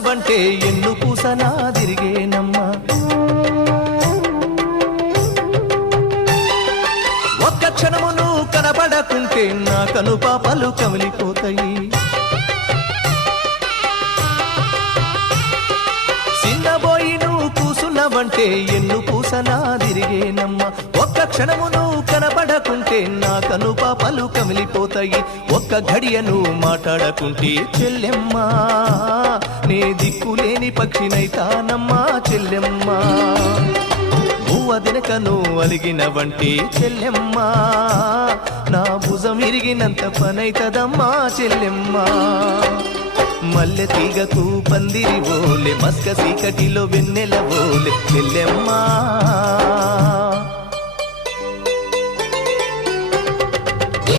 కూసున్నవంటే ఎన్ను పూసనా తిరిగేనమ్మా ఒక్క క్షణమును కనబడకుంటే నా కను పాపలు కమిలిపోతాయి చిన్నబోయి నువ్వు కూసున్నవంటే ఎన్ను పూసనా తిరిగేనమ్మా ఒక్క క్షణమును కనబడకుంటే నా కను పాపలు కమిలిపోతాయి ఒక్క గడియను మాట్లాడకుంటే చెల్లెమ్మా నే దిక్కులేని పక్షినైతానమ్మా చెల్లెమ్మా దినకను అలిగినవంటే చెల్లెమ్మా నా భుజం ఇరిగినంత పనైతదమ్మా చెల్లెమ్మా మల్లె తీగకు పందిరి ఓలే మస్క సీకటిలో వెన్నెల ఓలే చెల్లెమ్మా